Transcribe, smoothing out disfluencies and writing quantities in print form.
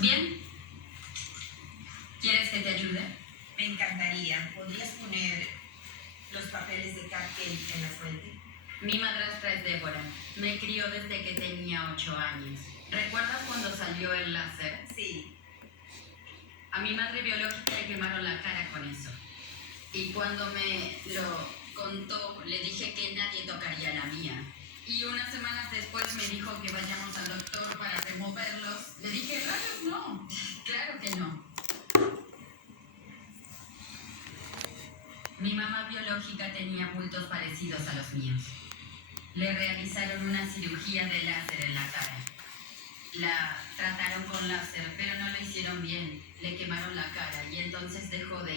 Bien. ¿Quieres que te ayude? Me encantaría. ¿Podrías poner los papeles de Cupcake en la fuente? Mi madrastra es Débora. Me crió desde que tenía 8 años. ¿Recuerdas cuando salió el láser? Sí. A mi madre biológica le quemaron la cara con eso. Y cuando me lo contó, le dije que nadie tocaría la mía. Y unas semanas después me dijo que vayamos al doctor para removerlos. Le dije, rayos, no. Claro que no. Mi mamá biológica tenía bultos parecidos a los míos. Le realizaron una cirugía de láser en la cara. La trataron con láser, pero no lo hicieron bien. Le quemaron la cara y entonces dejó de